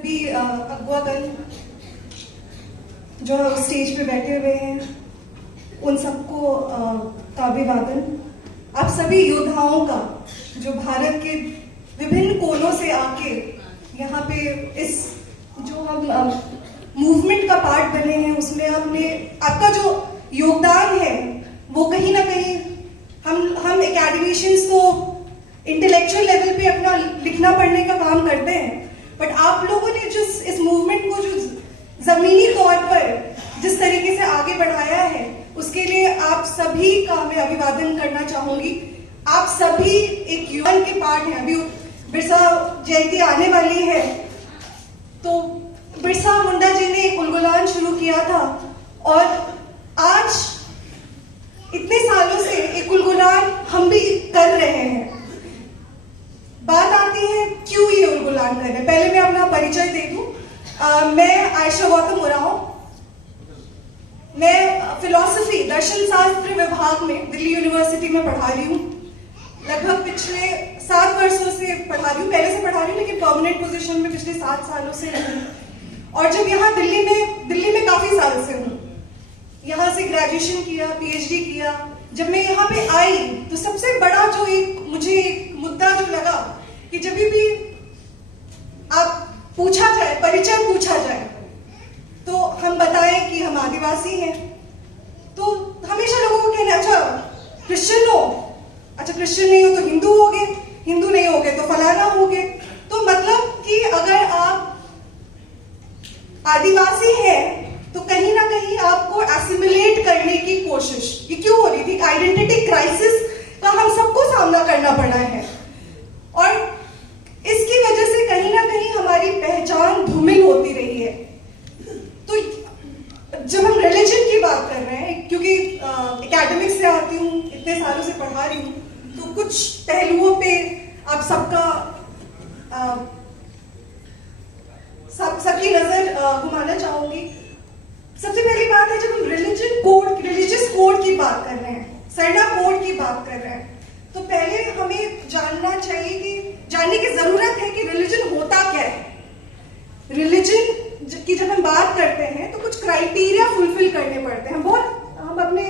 अभी अगुवागण जो स्टेज पे बैठे हुए हैं उन सबको का अभिवादन। आप सभी योद्धाओं का जो भारत के विभिन्न कोनों से आके यहाँ पे इस जो हम मूवमेंट का पार्ट बने हैं उसमें आपका जो योगदान है वो कहीं ना कहीं हम एकेडमिशियंस तो इंटेलेक्चुअल लेवल पे अपना लिखना पढ़ने का काम करते हैं, बट आप लोगों ने जो इस मूवमेंट को जो जमीनी तौर पर जिस तरीके से आगे बढ़ाया है उसके लिए आप सभी का मैं अभिवादन करना चाहूंगी। आप सभी एक युवन के पार्ट हैं। अभी बिरसा जयंती आने वाली है तो बिरसा मुंडा जी ने एक उलगुलान शुरू किया था और आज इतने सालों से एक उलगुलान हम भी कर रहे हैं। बात आती है क्यों ये उलगुलान कर रहे हैं। पहले मैं अपना परिचय दे दूं। मैं आयशा गौतम उरांव, मैं फिलॉसफी दर्शन शास्त्र विभाग में दिल्ली यूनिवर्सिटी में पढ़ा रही हूँ। लगभग पिछले 7 वर्षों से पढ़ा रही हूँ, पहले से पढ़ा रही हूँ लेकिन परमानेंट पोजीशन में पिछले 7 सालों से रही। और जब यहाँ दिल्ली में काफी साल से हूँ, यहाँ से ग्रेजुएशन किया, पीएचडी किया। जब मैं यहाँ पे आई तो सबसे बड़ा जो मुझे एक मुद्दा जो लगा कि जब भी आप पूछा जाए, परिचय पूछा जाए तो हम बताएं कि हम आदिवासी हैं, तो हमेशा लोगों को कहना अच्छा क्रिश्चियन हो, अच्छा क्रिश्चियन नहीं हो तो हिंदू होगे, हिंदू नहीं होगे तो फलाना होगे। तो मतलब कि अगर आप आदिवासी हैं तो कहीं ना कहीं आपको एसिमिलेट करने की कोशिश ये क्यों हो रही थी। आइडेंटिटी क्राइसिस का हम सबको सामना करना पड़ा है और इसकी वजह से कहीं ना कहीं हमारी पहचान धूमिल होती रही है। तो जब हम रिलीजन की बात कर रहे हैं, क्योंकि एकेडमिक्स से आती हूँ, इतने सालों से पढ़ा रही हूँ, तो कुछ पहलुओं पे आप सबकी नजर घुमाना चाहूंगी। सबसे पहली बात है, जब हम रिलीजियस कोड की बात कर रहे हैं, सरना कोड की बात कर रहे हैं, तो पहले हमें जानने की जरूरत है कि रिलीजन होता क्या है। रिलीजन की जब हम बात करते हैं तो कुछ क्राइटेरिया फुलफिल करने पड़ते हैं। हम अपने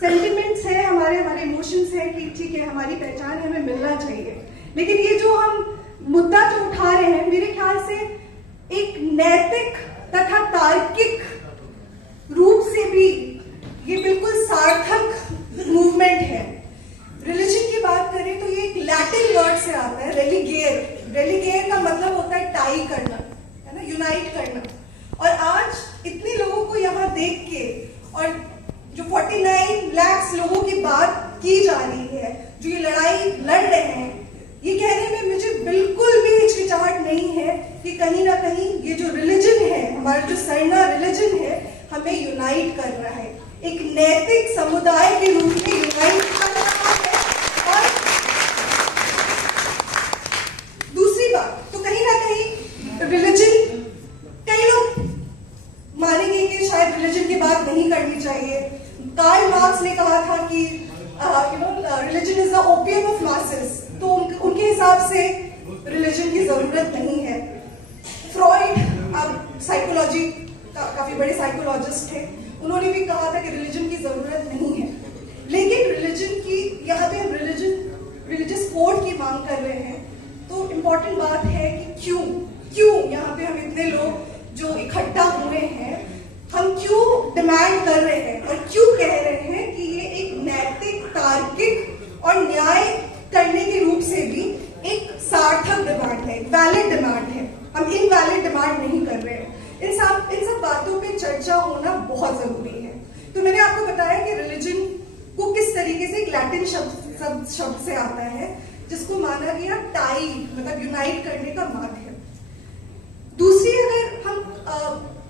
सेंटिमेंट्स है, हमारे इमोशंस है कि ठीक है हमारी पहचान हमें मिलना चाहिए, लेकिन ये जो हम मुद्दा जो उठा रहे हैं मेरे ख्याल से एक नैतिक तथा तार्किक रूप से भी ये बिल्कुल सार्थक मूवमेंट है। रिलीजन की बात करें तो ये एक लैटिन वर्ड से आता है, रेलिगेयर का मतलब होता है टाई करना, है ना, यूनाइट करना। और आज इतने लोगों को यहाँ देख के और जो 49 लाख लोगों की बात की जा रही है, जो ये लड़ाई लड़ रहे हैं, ये कहने में मुझे बिल्कुल भी हिचकिचाहट नहीं है कि कहीं ना कहीं ये जो रिलीजन है, हमारा जो सरना रिलीजन है, हमें यूनाइट कर रहा है, एक नैतिक समुदाय के रूप में यूनाइट कर रहा है। और दूसरी बात तो कहीं ना कहीं रिलीजन, कई लोग मानेंगे कि शायद रिलीजन की बात नहीं करनी चाहिए। कार्ल मार्क्स ने कहा था कि religion is the opium of masses, तो उनके हिसाब से रिलीजन की जरूरत नहीं है। फ्रॉइड अब साइकोलॉजी काफी बड़े साइकोलॉजिस्ट थे, उन्होंने भी कहा था कि रिलीजन की जरूरत नहीं है। लेकिन रिलीजन की यहाँ पे हम रिलीजियस कोड की मांग कर रहे हैं, तो इम्पोर्टेंट बात है कि क्यों यहाँ पे हम इतने लोग जो इकट्ठा हुए हैं, हम क्यों डिमांड कर रहे हैं और क्यों कह रहे हैं कि ये एक नैतिक, तार्किक और न्याय करने के रूप से भी एक सार्थक डिमांड है, वैलिड डिमांड है। हम इनवैलिड डिमांड नहीं कर रहे हैं। इन सब बातों पे चर्चा होना बहुत जरूरी है। तो मैंने आपको बताया कि रिलीजन को किस तरीके से एक लैटिन शब्द से आता है जिसको माना गया टाई, मतलब यूनाइट करने का माध्यम। दूसरी, अगर हम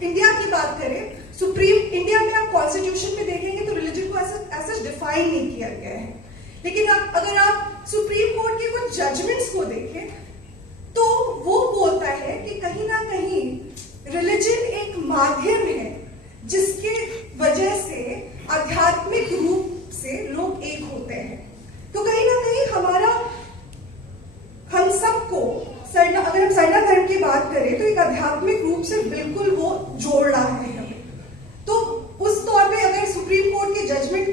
इंडिया की बात करें, इंडिया में आप कॉन्स्टिट्यूशन में देखेंगे तो रिलीजन को ऐसा डिफाइन नहीं किया गया है। लेकिन अगर आप सुप्रीम कोर्ट के कुछ जजमेंट्स को देखें तो वो बोलता है कि कहीं ना कहीं रिलीजन एक माध्यम है जिसके वजह से आध्यात्मिक रूप से लोग एक होते हैं। तो कहीं ना कहीं हम सबको अगर हम सरना धर्म की बात करें तो एक आध्यात्मिक रूप से बिल्कुल वो जोड़ रहा है हमें। तो उस तौर पे अगर सुप्रीम कोर्ट के जजमेंट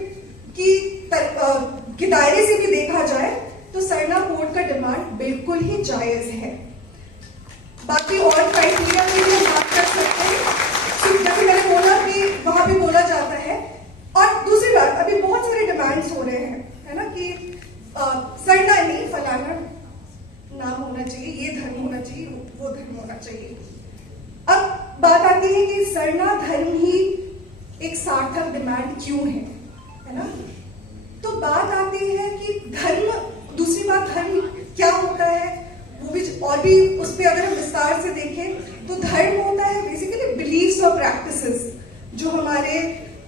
की दायरे से भी देखा जाए तो सरना कोर्ट का डिमांड बिल्कुल ही जायज है। बाकी और क्राइटेरिया में भी हम बात कर सकते हैं, जैसे मैंने बोला कि वहां भी बोला जाता है। और दूसरी बात, अभी बहुत सारे डिमांड्स हो रहे हैं, है ना, कि सरना नहीं फलाना नाम होना चाहिए, ये धर्म होना चाहिए, वो धर्म होना चाहिए। अब बात आती है कि सरना धर्म ही एक सार्थक डिमांड क्यों है ना। तो बात आती है कि धर्म, दूसरी बात धर्म क्या होता है वो भी, और भी उस पर अगर हम विस्तार से देखें तो धर्म होता है बेसिकली बिलीफ्स और प्रैक्टिसेस, जो हमारे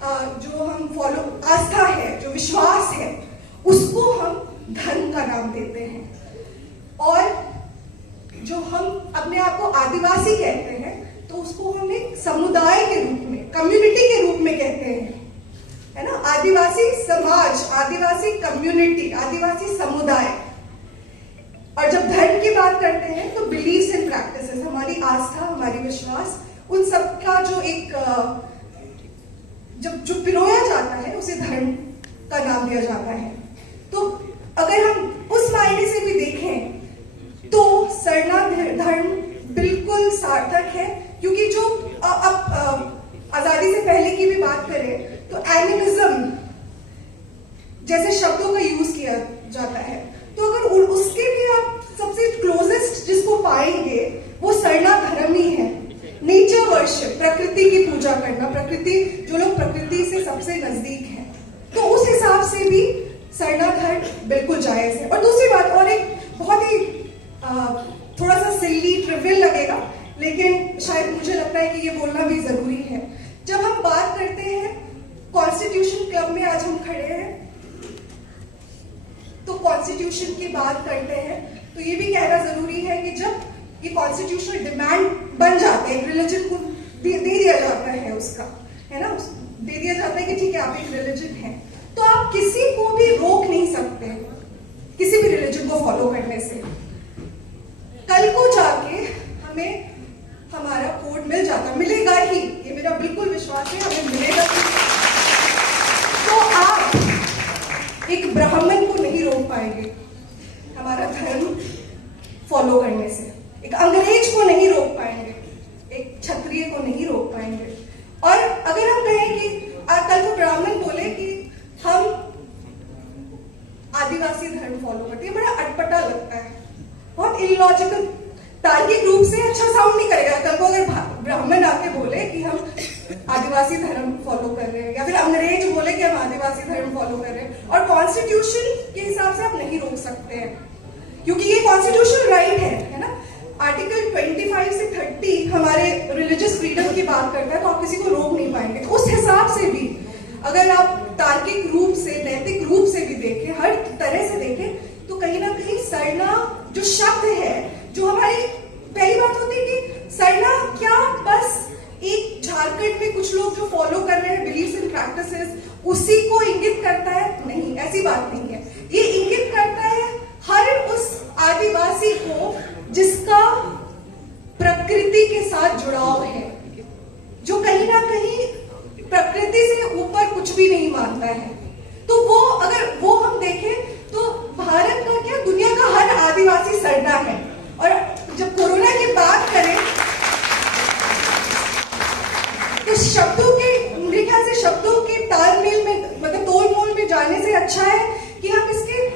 जो हम फॉलो, आस्था है, जो विश्वास है, उसको हम धर्म का नाम देते हैं। और जो हम अपने आप को आदिवासी कहते हैं तो उसको हम एक समुदाय के रूप में, कम्युनिटी के रूप में कहते हैं, है ना। आदिवासी समाज, आदिवासी कम्युनिटी, आदिवासी समुदाय। और जब धर्म की बात करते हैं तो बिलीव्स एंड प्रैक्टिसेस, हमारी आस्था, हमारी विश्वास, उन सब का जो एक जो पिरोया जाता है उसे धर्म का नाम दिया जाता है। तो अगर हम उस मायने से भी देखें तो सरना धर्म बिल्कुल सार्थक है, क्योंकि जो अब आजादी से पहले की भी बात करें तो एनिमिज्म जैसे शब्दों का यूज किया जाता है, तो अगर उसके भी आप सबसे क्लोजेस्ट जिसको पाएंगे वो सरना धर्म ही है। नेचर वर्शिप, प्रकृति की पूजा करना, प्रकृति, जो लोग प्रकृति से सबसे नजदीक हैं, तो उस हिसाब से भी सरना धर्म बिल्कुल जायज है। और दूसरी बात, और एक बहुत ही थोड़ा सा सिल्ली ट्रिवियल लगेगा, लेकिन शायद मुझे लगता है कि ये बोलना भी जरूरी है। जब हम बात करते हैं, कॉन्स्टिट्यूशन क्लब में आज हम खड़े हैं, तो कॉन्स्टिट्यूशन की बात करते हैं तो ये भी कहना जरूरी है कि जब ये कॉन्स्टिट्यूशनल डिमांड बन जाते हैं, रिलीजन को दे दिया जाता है उसका, है ना, दे दिया जाता है कि ठीक है आप एक रिलीजन है, तो आप किसी को भी रोक नहीं सकते किसी भी रिलीजन को फॉलो करने से। कल को जाके हमें हमारा कोड मिल जाता, मिलेगा ही, ये मेरा बिल्कुल विश्वास है, हमें मिलेगा ही। तो आप एक ब्राह्मण को नहीं रोक पाएंगे हमारा धर्म फॉलो करने से, एक अंग्रेज को नहीं रोक पाएंगे, एक क्षत्रिय को नहीं रोक पाएंगे। और अगर हम कहें कि कल को ब्राह्मण बोले कि हम आदिवासी धर्म फॉलो करते हैं, बड़ा अटपटा लगता है, बहुत इलॉजिकल, तार्किक रूप से अच्छा साउंड नहीं करेगा। कल को अगर ब्राह्मण आके बोले कि हम आदिवासी धर्म फॉलो कर रहे हैं, या फिर अंग्रेज बोले कि हम आदिवासी धर्म फॉलो कर रहे हैं, और कॉन्स्टिट्यूशन के हिसाब से आप नहीं रोक सकते हैं, क्योंकि ये कॉन्स्टिट्यूशनल राइट है ना। आर्टिकल 25 से 30 हमारे रिलीजियस फ्रीडम की बात करता है, तो आप किसी को रोक नहीं पाएंगे। तो उस हिसाब से भी अगर आप तार्किक रूप से, नैतिक रूप से भी देखें, हर तरह से देखें, तो कहीं ना कहीं सरना जो शब्द है, जो हमारी पहली बात होती है कि सरना क्या बस एक झारखंड में कुछ लोग जो फॉलो कर रहे हैं बिलीव्स एंड प्रैक्टिसेस, उसी को इंगित करता है? नहीं, ऐसी बात नहीं है। ये इंगित करता है हर उस आदिवासी को जिसका प्रकृति के साथ जुड़ाव है, जो कहीं ना कहीं प्रकृति से ऊपर कुछ भी नहीं मानता है। तो वो, अगर वो हम देखें तो भारत का क्या, दुनिया का हर आदिवासी सरना है। और जब कोरोना की बात करें तो शब्दों के, मेरे ख्याल से शब्दों के तालमेल में, मतलब तोल मोल में जाने से अच्छा है कि हम इसके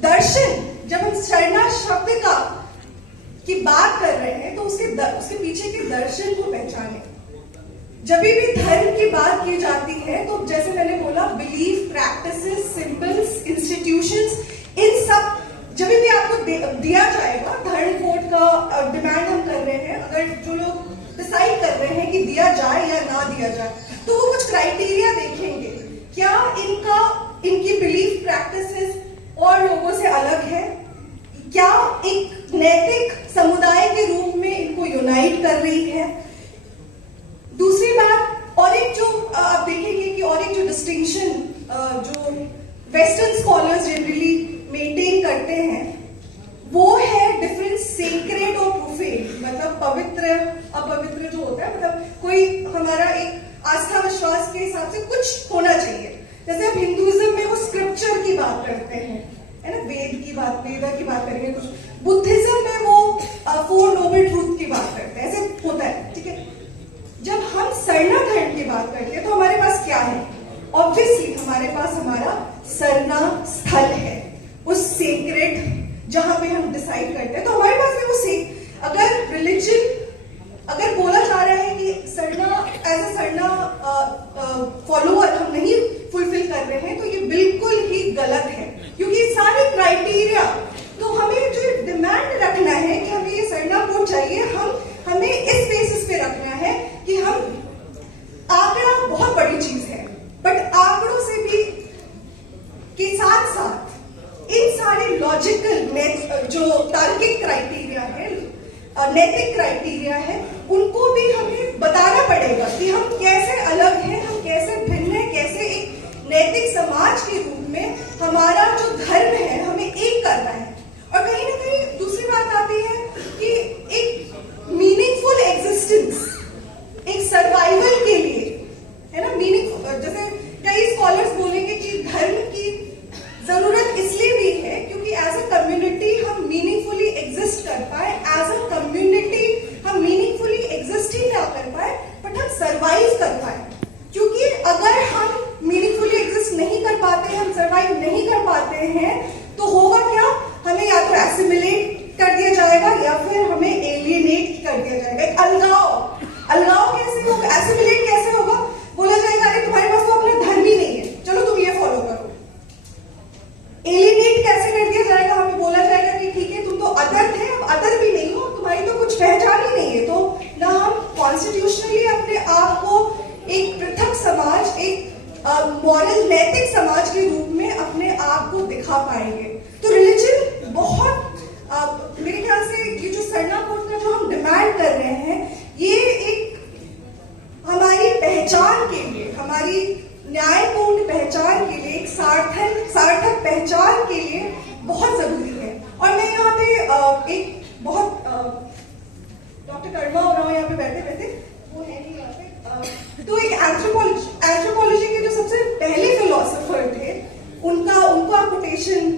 दर्शन, जब हम सरना शब्द की बात कर रहे हैं तो उसके पीछे के दर्शन को पहचाने। जब भी धर्म की बात की जाती है तो जैसे मैंने बोला, बिलीफ, प्रैक्टिसेस, सिंबल्स, इंस्टीट्यूशंस, इन सब जब भी आपको दिया जाएगा, धर्म कोड का डिमांड हम कर रहे हैं, अगर जो लोग डिसाइड कर रहे हैं कि दिया जाए या ना दिया जाए, तो वो कुछ क्राइटेरिया देखेंगे। क्या इनकी बिलीफ प्रैक्टिसेस और लोगों से अलग है? क्या एक नैतिक समुदाय के रूप में इनको यूनाइट कर रही है? दूसरी बात, और एक जो आप देखेंगे कि और एक जो डिस्टिंक्शन जो वेस्टर्न स्कॉलर्स जनरली मेंटेन करते हैं, वो है डिफरेंस सेक्रेट और प्रोफेन, मतलब पवित्र अपवित्र जो होता है, मतलब कोई हमारा एक आस्था विश्वास के हिसाब से कुछ होना चाहिए। जैसे हम हिंदुइज्म में वो स्क्रिप्चर की बात करते हैं, है ना, वेद की बात करेंगे कुछ, बुद्धिज्म में वो फोर नोबल ट्रूथ की बात करते हैं, ऐसे होता है, ठीक है। जब हम सरना धर्म की बात करते हैं तो हमारे पास क्या है? ऑब्वियसली हमारे पास हमारा सरना स्थल है, उस सेक्रेट जहां पे हम डिसाइड करते हैं, तो हमारे पास भी वो अगर रिलीजन, अगर बोला जा रहा है कि Sarna as a Sarna follower हम नहीं फुलफिल कर रहे हैं, तो ये बिल्कुल ही गलत है, क्योंकि सारे क्राइटेरिया, तो हमें जो डिमांड रखना है कि हमें ये सरना कोड चाहिए, हमें इस बेसिस पे रखना है कि हम, आंकड़ा बहुत बड़ी चीज है, बट आंकड़ों से भी के साथ साथ इन सारे लॉजिकल जो तार्किक क्राइटेरिया है, नैतिक क्राइटेरिया है, उनको भी हमें बताना पड़ेगा कि हम कैसे अलग हैं, हम कैसे भिन्न हैं, कैसे एक नैतिक समाज के रूप में हमारा जो धर्म है हमें एक करना है। और कहीं ना कहीं दूसरी बात आती है कि एक मीनिंगफुल एग्जिस्टेंस, एक सर्वाइवल के लिए, है ना, मीनिंग, जैसे कई स्कॉलर्स बोलेंगे कि धर्म की जरूरत इसलिए भी है क्योंकि एज अ कम्युनिटी हम मीनिंगफुली एग्जिस्ट कर पाए, एज अ कम्युनिटी हम मीनिंगफुली एग्जिस्ट ही ना कर पाए, बट हम सर्वाइव कर पाए। क्योंकि अगर हम मीनिंगफुली एग्जिस्ट नहीं कर पाते, हम सर्वाइव नहीं कर पाते हैं, तो होगा क्या? हमें या तो एसिमिलेट कर दिया जाएगा या फिर हमें एलियनेट कर दिया जाएगा, एक अलगाव कैसे होगा, एसिमिलेट कैसे होगा? बोला जाएगा अरे तुम्हारे पास तो अपना धर्म ही नहीं है, चलो तुम ये फॉलो करो। एलियनेट कैसे कर दिया जाएगा? हमें बोला जाएगा कि ठीक है तुम तो अदर थे, अब अदर भी नहीं हो, तुम्हारी तो कुछ पहचान ही नहीं है, तो ना हम कॉन्स्टिट्यूशनली अपने आप को एक पृथक समाज, एक मॉरल नैतिक समाज के रूप में अपने आप को दिखा पाएंगे। तो रिलीजन बहुत, मेरे ख्याल से ये जो सरना कोड का जो हम डिमांड कर रहे हैं, ये एक हमारी पहचान के लिए, हमारी न्यायपूर्ण पहचान के लिए, एक सार्थक पहचान के लिए बहुत जरूरी है। और मैं यहाँ पे एक बहुत डॉक्टर कर्मा हो रहा हूँ यहाँ पे बैठे, वो है नहीं यहाँ पे, तो एक एंथ्रोपोलॉजी के जो सबसे पहले फिलोसोफर थे, उनका कोटेशन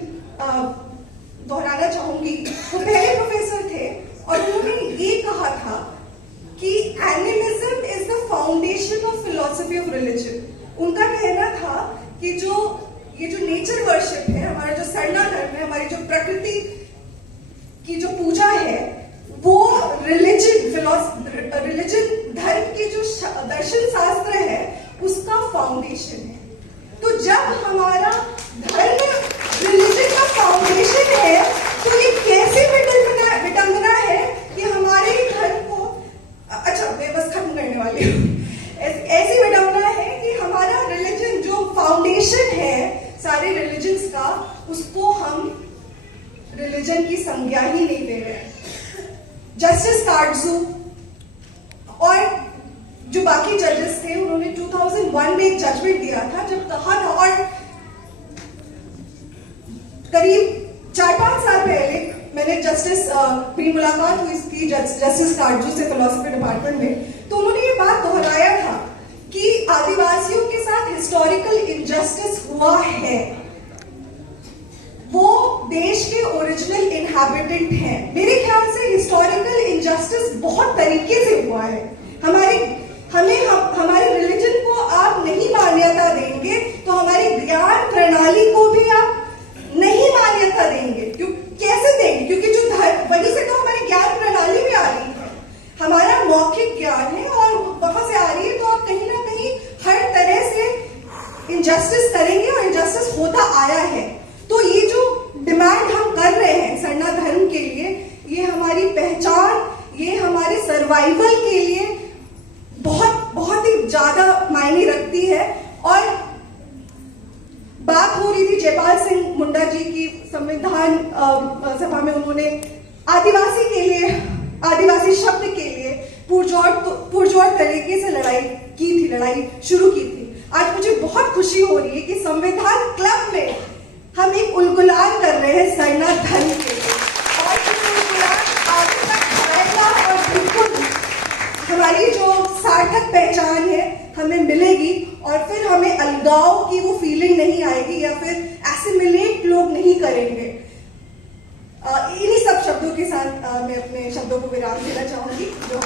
दोहराना चाहूंगी। वो पहले प्रोफेसर थे और उन्होंने ये कहा था कि animism is the foundation of philosophy of religion. उनका कहना था कि ये जो नेचर वर्शिप है, हमारा जो सरना धर्म है, हमारी जो प्रकृति की जो पूजा है, वो रिलीजन धर्म के जो दर्शन शास्त्र है उसका फाउंडेशन है। तो जब हमारा धर्म रिलीजन का फाउंडेशन है, तो ये कैसे विडंबना है कि हमारे धर्म को, अच्छा मैं बस खत्म करने वाली हूँ, ऐसी विडंबना है कि हमारा रिलीजन जो फाउंडेशन है सारे रिलीजन्स का, उसको हम रिलीजन की संज्ञा ही नहीं दे रहे हैं। जस्टिस कार्डजू और जो बाकी जजेस थे, उन्होंने 2001 में एक जजमेंट दिया था, जब कहा था, और करीब 4-5 साल पहले मैंने मेरी मुलाकात हुई थी जस्टिस कार्डजू से फिलोसफी डिपार्टमेंट में, तो उन्होंने ये बात दोहराया था कि आदिवासियों के साथ हिस्टोरिकल इनजस्टिस हुआ है। वो देश के ओरिजिनल इनहैबिटेंट हैं। मेरे ख्याल से हिस्टोरिकल इनजस्टिस बहुत तरीके से हुआ है। हमारे रिलीजन को आप नहीं मान्यता देंगे तो हमारी ज्ञान प्रणाली को भी आप नहीं मान्यता देंगे। कैसे देंगे? क्योंकि जो वहीं से तो हमारी ज्ञान प्रणाली भी आ रही है, हमारा मौखिक ज्ञान है और वहां से आ रही है, तो आप कहीं ना कहीं हर तरह से इनजस्टिस करेंगे और इनजस्टिस होता आया है। तो ये जो डिमांड हम कर रहे हैं सरना धर्म के लिए, ये हमारी पहचान, ये हमारे सर्वाइवल के लिए बहुत ही ज्यादा मायने रखती है। और बात हो रही थी जयपाल सिंह मुंडा जी की, संविधान सभा में उन्होंने आदिवासी के लिए, आदिवासी शब्द के लिए पुरजोर तरीके से लड़ाई शुरू की थी। आज मुझे बहुत खुशी हो रही है कि संविधान क्लब में हम एक उलगुलान कर रहे हैं सरना धर्म के लिए, और उलगुलान हमारी जो सार्थक पहचान है हमें मिलेगी और फिर हमें अलगाव की वो फीलिंग नहीं आएगी या फिर एसिमिलेट लोग नहीं करेंगे। इन्हीं सब शब्दों के साथ मैं अपने शब्दों को विराम देना चाहूंगी। जो